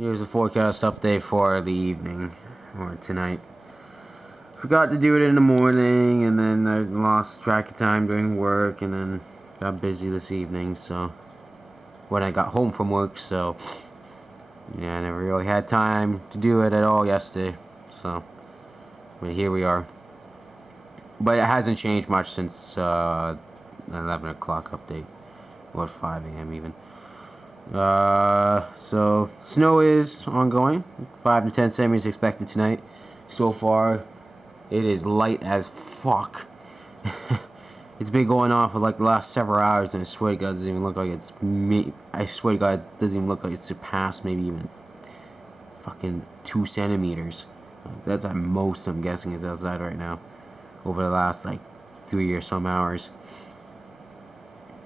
Here's the forecast update for the evening, or tonight. Forgot to do it in the morning, and then I lost track of time during work, and then got busy this evening, so when I got home from work, so yeah, I never really had time to do it at all yesterday, so but here we are. But it hasn't changed much since 11 o'clock update, or 5 a.m. even. So snow is ongoing. 5 to 10 centimeters expected tonight. So far, it is light as fuck. It's been going on for like the last several hours, and I swear to God, it doesn't even look like it's me. I swear to God, it doesn't even look like it's surpassed maybe even fucking 2 centimeters. That's at most, I'm guessing, is outside right now. Over the last like 3 or some hours.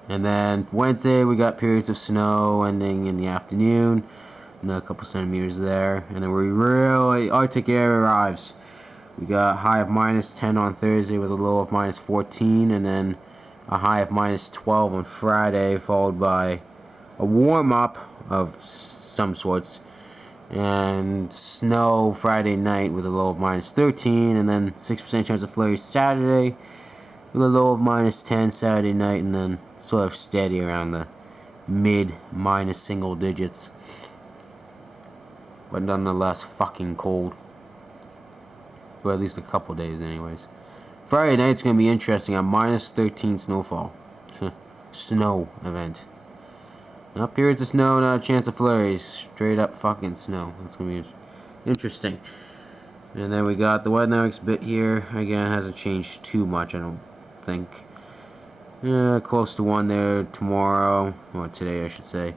And then Wednesday we got periods of snow ending in the afternoon, another couple centimeters there, and then we really Arctic air arrives. We got a high of -10 on Thursday with a low of -14, and then a high of -12 on Friday, followed by a warm up of some sorts, and snow Friday night with a low of -13, and then 6% chance of flurries Saturday with a low of -10 Saturday night, and then sort of steady around the mid minus single digits, but nonetheless fucking cold for at least a couple days anyways. Friday night's gonna be interesting. On -13 snowfall. Snow event. Now periods of snow, not a chance of flurries. Straight up fucking snow. That's gonna be interesting. And then we got the weather bit here. Again, hasn't changed too much, I don't think. Close to 1 there tomorrow, or today I should say,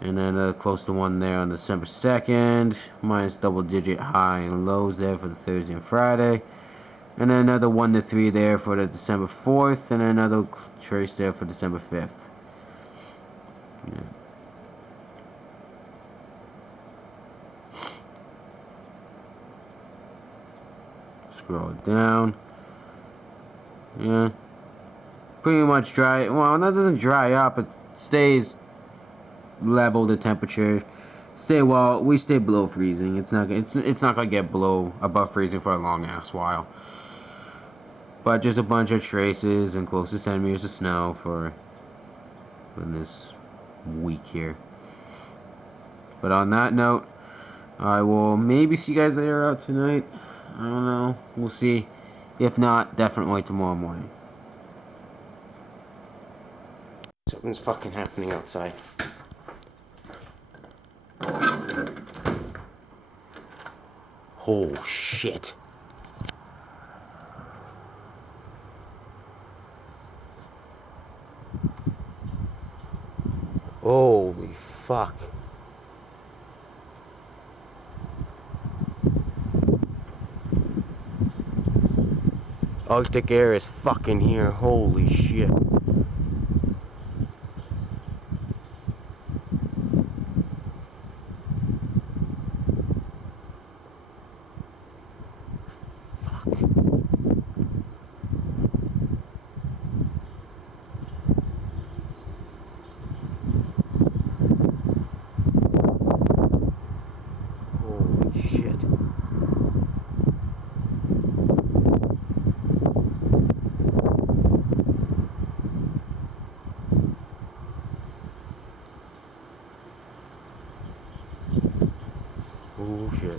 and then close to 1 there on December 2nd, minus double-digit high and lows there for the Thursday and Friday, and then another 1 to 3 there for the December 4th, and then another trace there for December 5th. Yeah. Scroll it down. Yeah. Pretty much dry. Well, that doesn't dry up. It stays level. The temperature we stay below freezing. It's not gonna get below above freezing for a long ass while. But just a bunch of traces and close to centimeters of snow for this week here. But on that note, I will maybe see you guys later out tonight. I don't know. We'll see. If not, definitely tomorrow morning. Something's fucking happening outside. Oh shit. Holy fuck. Arctic air is fucking here. Holy shit. Oh shit.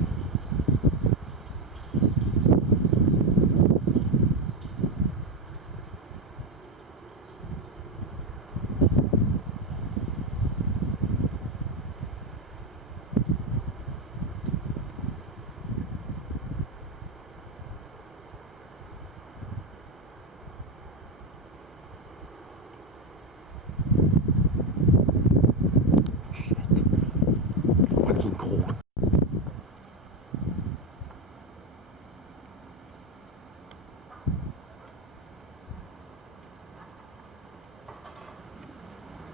It's fucking cold.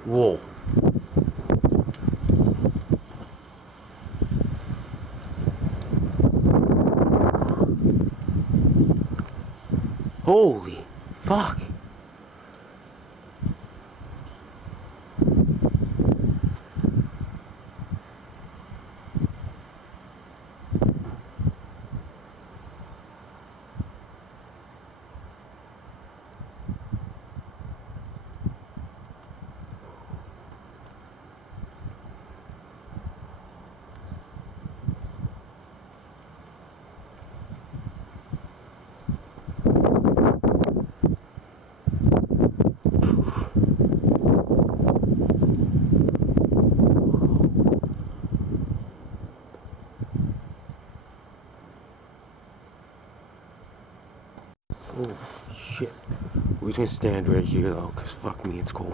Whoa. Holy fuck. We're just gonna stand right here though, cause fuck me, it's cold.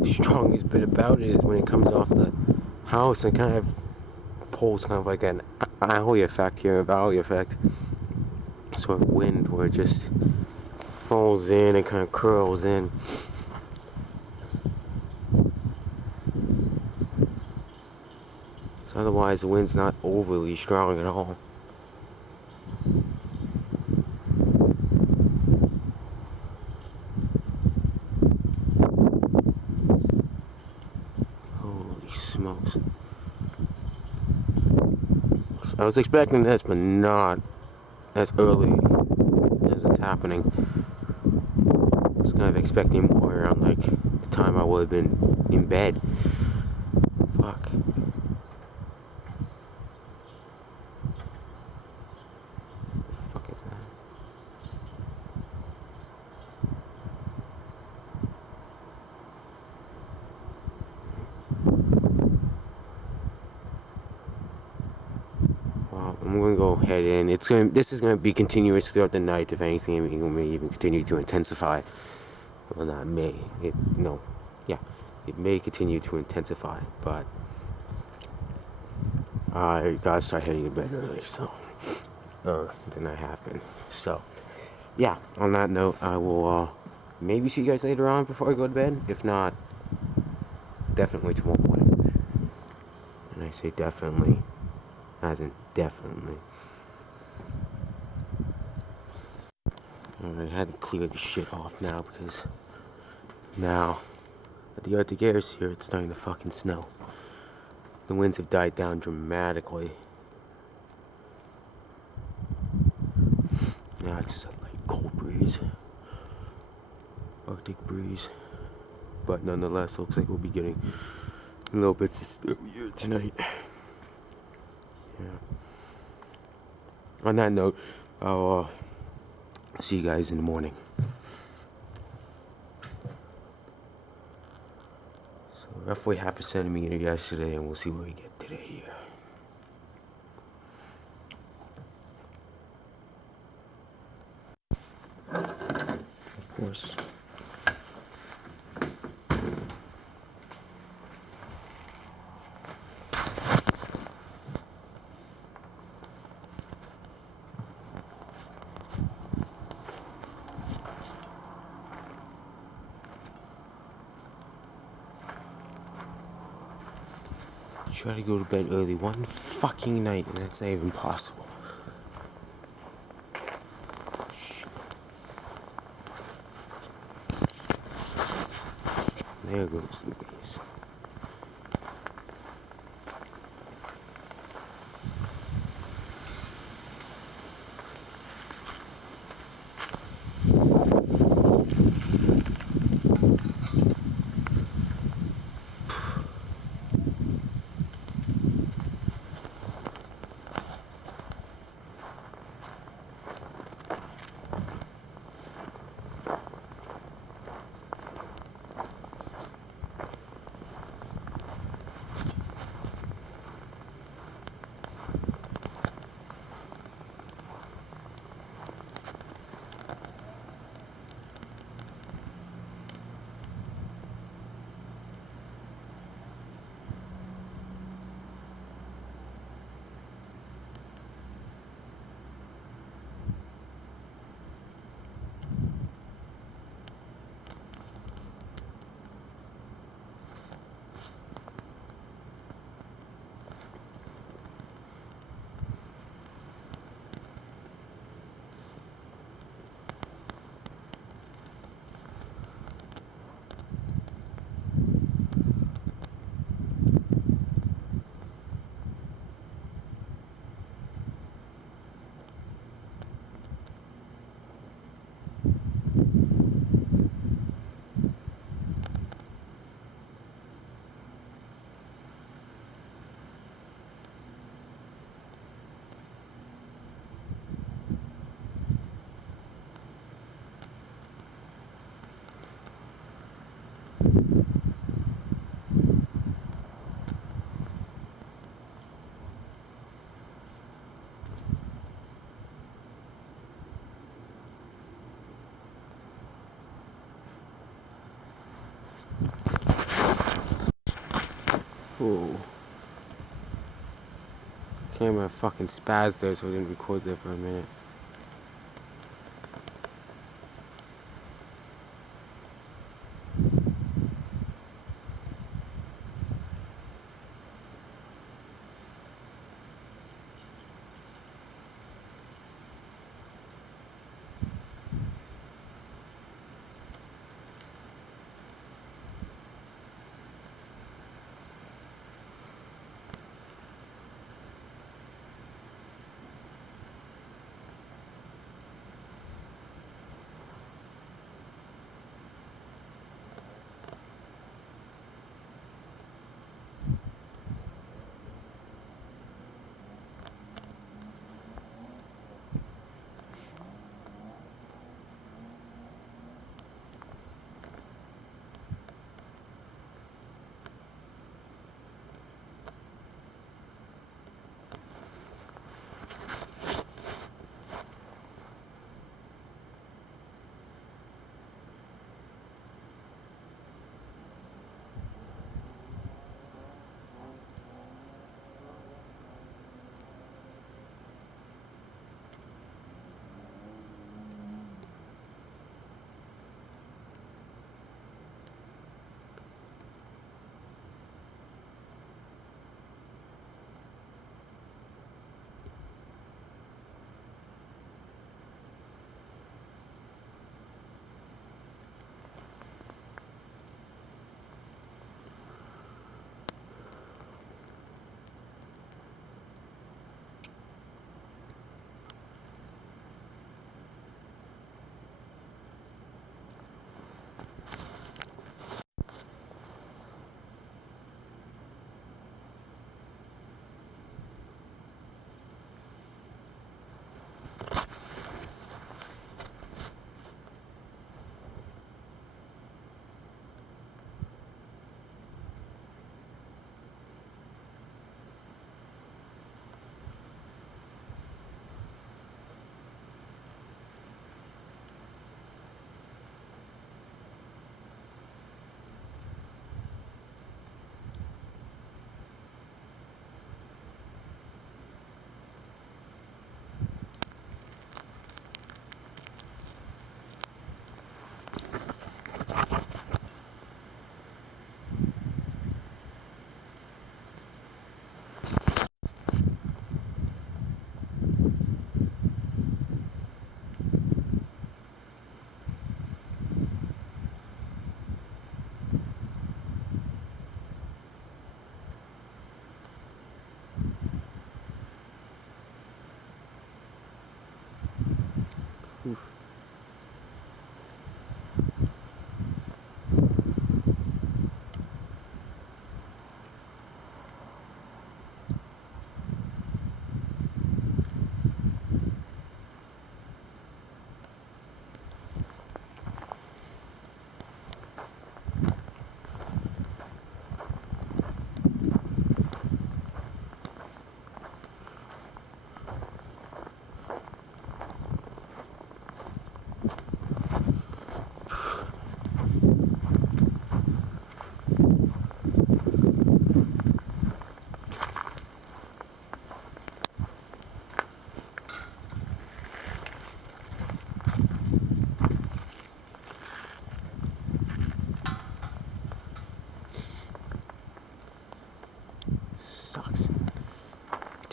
Strongest bit about it is when it comes off the house, it kind of pulls kind of like an alley effect here, a valley effect, sort of wind where it just falls in and kind of curls in. So otherwise the wind's not overly strong at all. Smokes. I was expecting this, but not as early as it's happening. I was kind of expecting more around like the time I would have been in bed. Fuck. What the fuck is that? I'm gonna go ahead and this is gonna be continuous throughout the night. If anything, it may even continue to intensify. Well, not may. It may continue to intensify, but I gotta start heading to bed early, than I have been. So, yeah. On that note, I will maybe see you guys later on before I go to bed. If not, definitely tomorrow morning. And I say definitely, as in definitely. Alright, I had to clear the shit off now because now that the Arctic air is here, it's starting to fucking snow. The winds have died down dramatically. Now it's just a light cold breeze. Arctic breeze. But nonetheless, looks like we'll be getting little bits of snow here tonight. Yeah. On that note, I'll see you guys in the morning. So roughly half a centimeter yesterday, and we'll see what we get today here. course. Try to go to bed early one fucking night, and that's not even possible. There goes the bees. Whoa. Camera fucking spazzed there, so I didn't record there for a minute.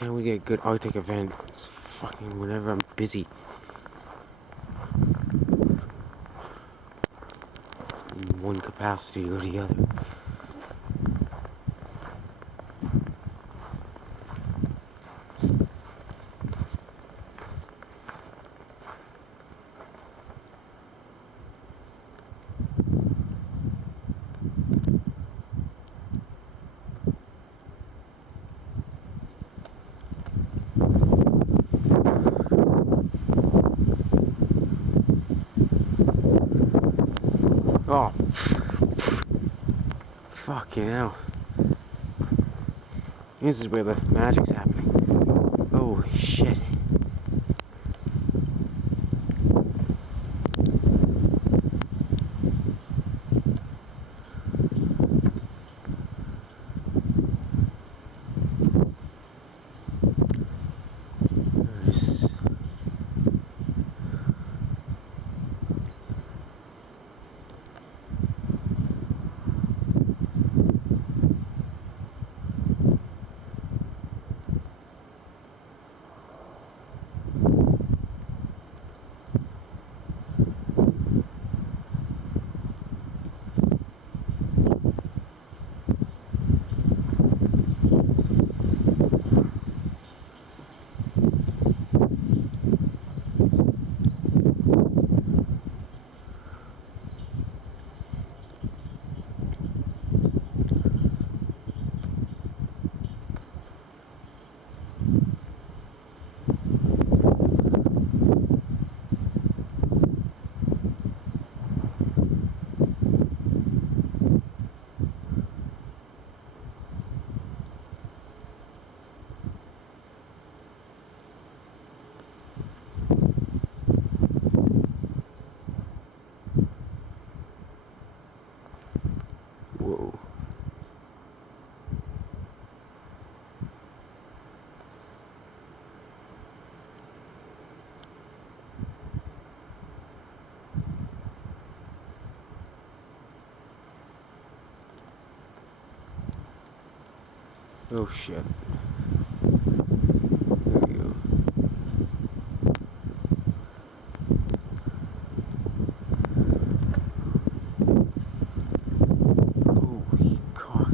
time we get a good Arctic event, it's fucking whenever I'm busy. In one capacity or the other. Oh, fucking hell. This is where the magic's happening. Holy shit. Nice. Whoa. Oh shit. There you go. Holy cock.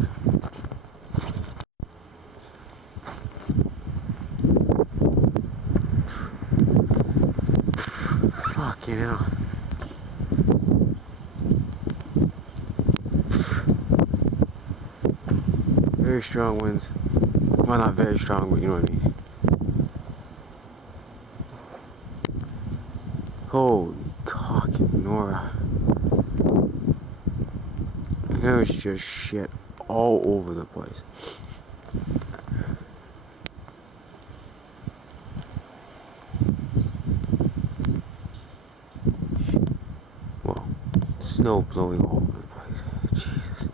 Fucking hell. Very strong winds. Well, not very strong, but you know what I mean. Holy cocking Nora. There's just shit all over the place. Well, snow blowing all over the place. Jesus.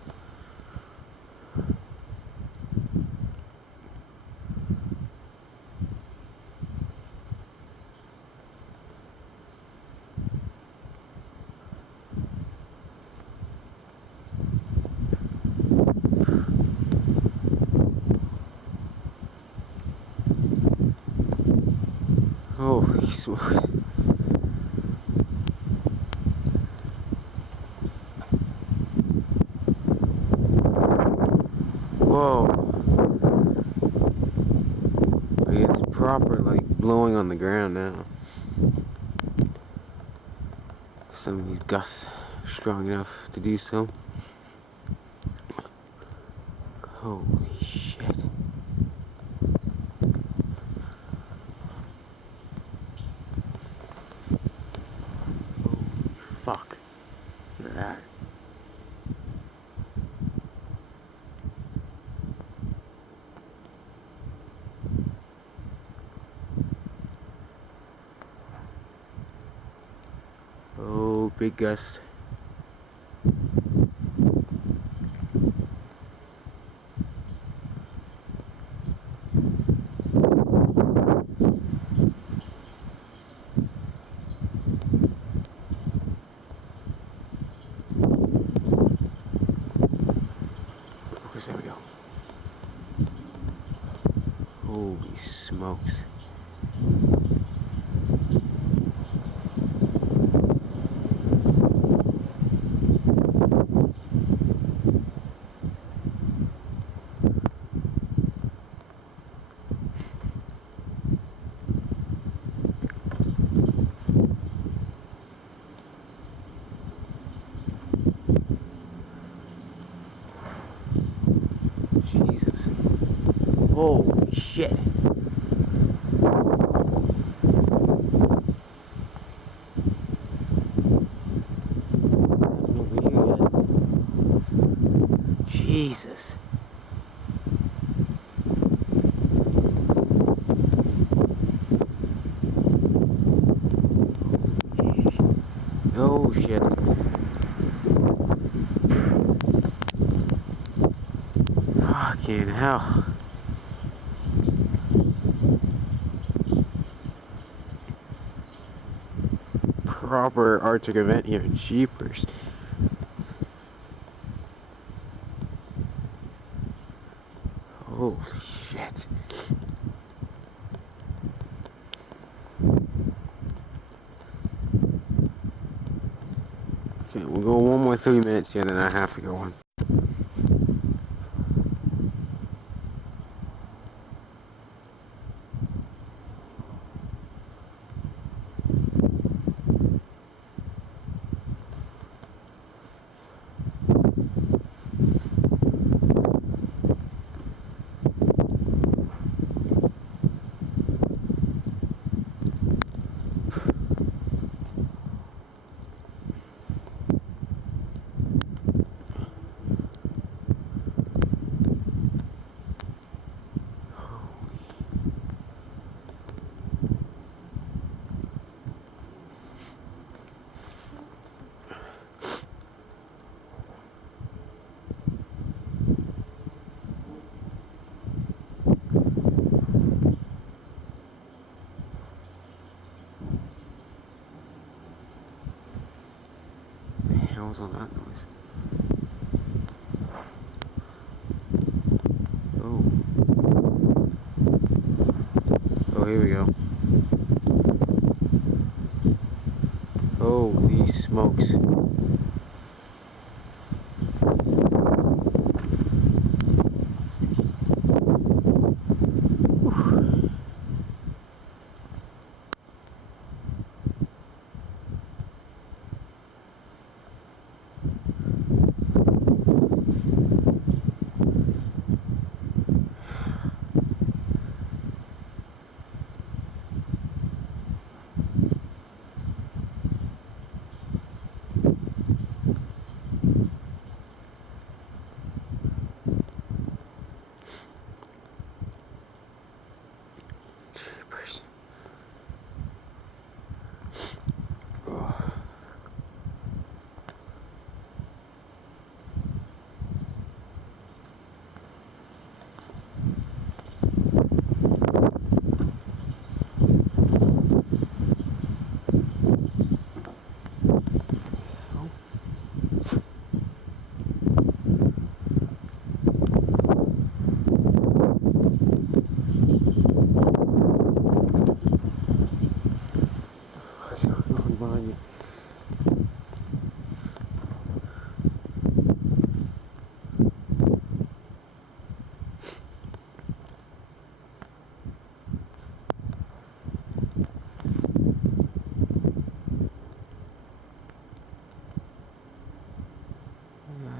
Holy smokes. Whoa. Like it's proper, like, blowing on the ground now. Some of these gusts are strong enough to do so. Holy shit. Fuck. Look at that. Oh, big gust. There we go. Holy smokes. Jesus. Holy shit. Over here yet. Jesus. Oh shit. Fucking hell. Proper Arctic event here, jeepers. Holy shit. Okay, we'll go one more 3 minutes here, then I have to go on. What was all that noise? Oh. Oh, here we go. Holy smokes.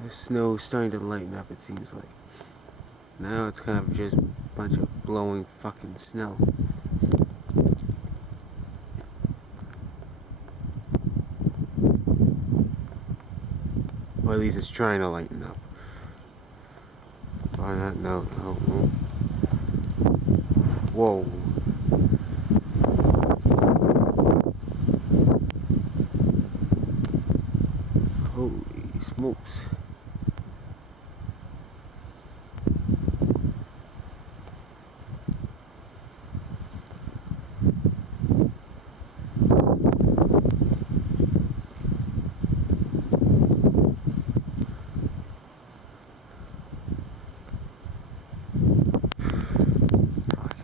The snow's starting to lighten up, it seems like. Now it's kind of just a bunch of blowing fucking snow. Or at least it's trying to lighten up. On that note, whoa. Holy smokes. Fuck.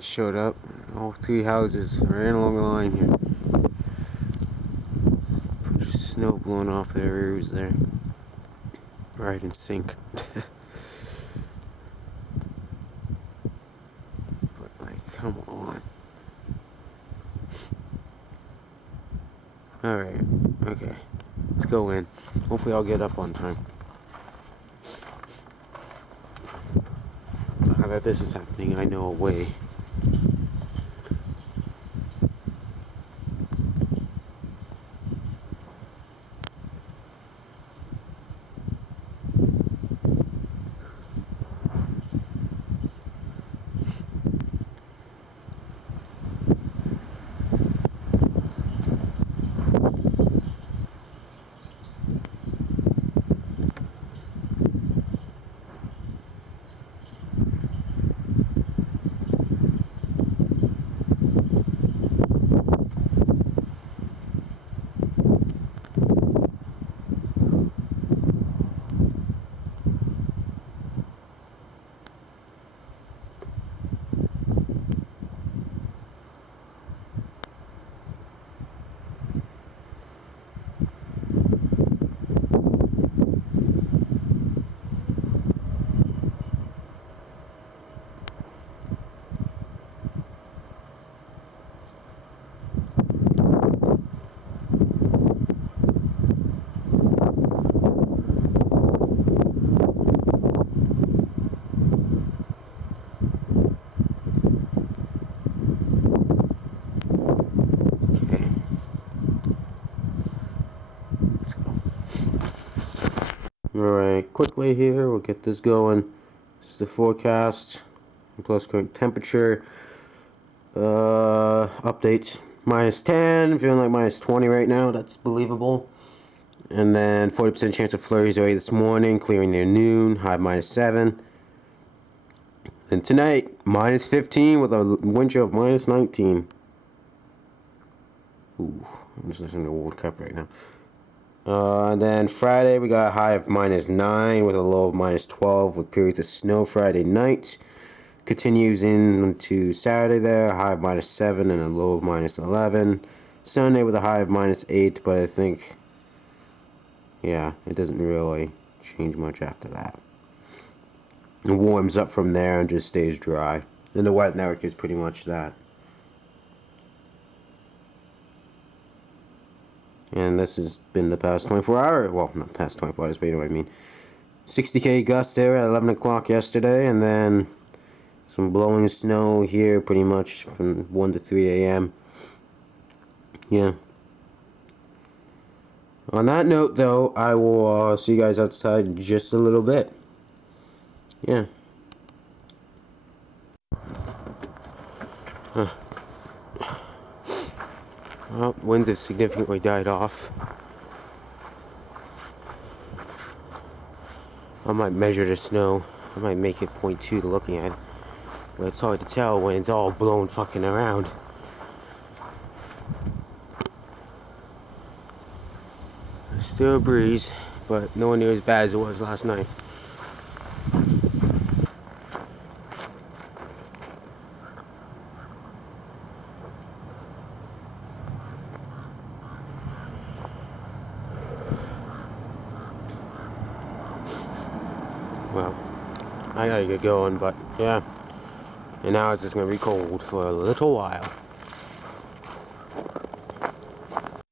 that showed up. All three houses right along the line here. Just snow blowing off their roofs there. Right in sync. But like, come on. Alright, okay. Let's go in. Hopefully I'll get up on time. Now that this is happening, I know a way. Alright, quickly here, we'll get this going. This is the forecast, plus current temperature. Updates, -10, feeling like -20 right now, that's believable. And then 40% chance of flurries early this morning, clearing near noon, high -7. And tonight, -15 with a wind chill of -19. Ooh, I'm just listening to World Cup right now. And then Friday we got a high of -9 with a low of -12 with periods of snow Friday night. Continues into Saturday there, a high of -7 and a low of -11. Sunday with a high of -8, but I think, yeah, it doesn't really change much after that. It warms up from there and just stays dry. And the weather network is pretty much that. And this has been the past 24 hours. Well, not past 24 hours, but you know what I mean. 60k gusts there at 11 o'clock yesterday, and then some blowing snow here pretty much from 1 to 3 a.m. Yeah. On that note, though, I will see you guys outside in just a little bit. Yeah. Well, winds have significantly died off. I might measure the snow. I might make it 0.2 to looking at it. But it's hard to tell when it's all blown fucking around. There's still a breeze, but nowhere near as bad as it was last night. Well, I gotta get going, but yeah. And now it's just gonna be cold for a little while.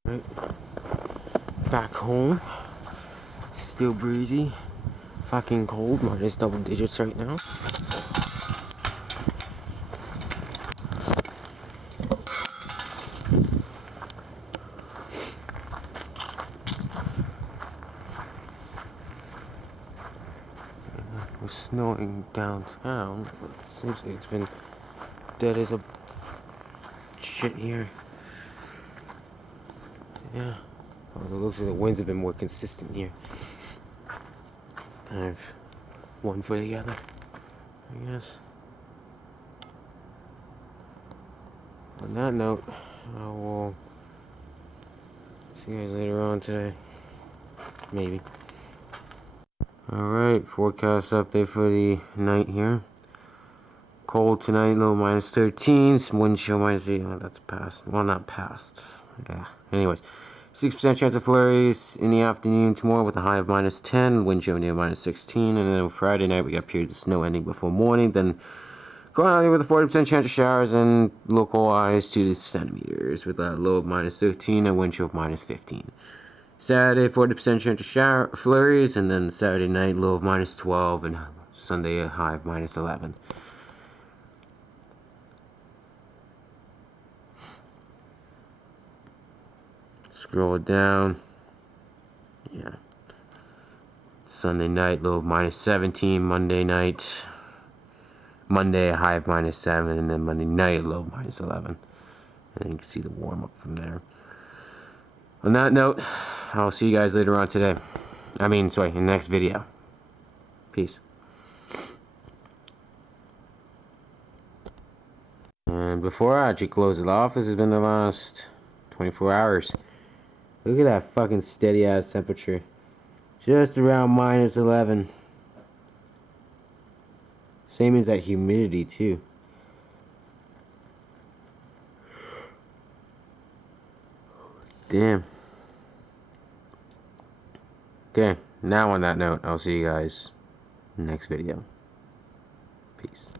Right. Back home. Still breezy. Fucking cold. Minus double digits right now. It's snowing downtown, but it seems like it's been dead as a shit here. Yeah. Well, it looks like the winds have been more consistent here. Kind of one for the other, I guess. On that note, I will see you guys later on today. Maybe. Alright, forecast update for the night here. Cold tonight, low minus 13. Wind chill minus 8. Oh, that's past. Well, not past. Yeah. Anyways, 6% chance of flurries in the afternoon tomorrow with a high of minus 10. Wind chill near minus 16. And then Friday night, we got periods of snow ending before morning. Then cloudy with a 40% chance of showers and localized 2 centimeters with a low of minus 13 and wind chill of minus 15. Saturday, 40% chance of shower flurries, and then Saturday night, low of minus 12, and Sunday, a high of minus 11. Scroll it down. Yeah. Sunday night, low of minus 17. Monday night, Monday, a high of minus 7, and then Monday night, low of minus 11. And then you can see the warm up from there. On that note, I'll see you guys later on today. In the next video. Peace. And before I actually close it off, this has been the last 24 hours. Look at that fucking steady ass temperature. Just around minus 11. Same as that humidity too. Damn. Okay, now on that note, I'll see you guys next video. Peace.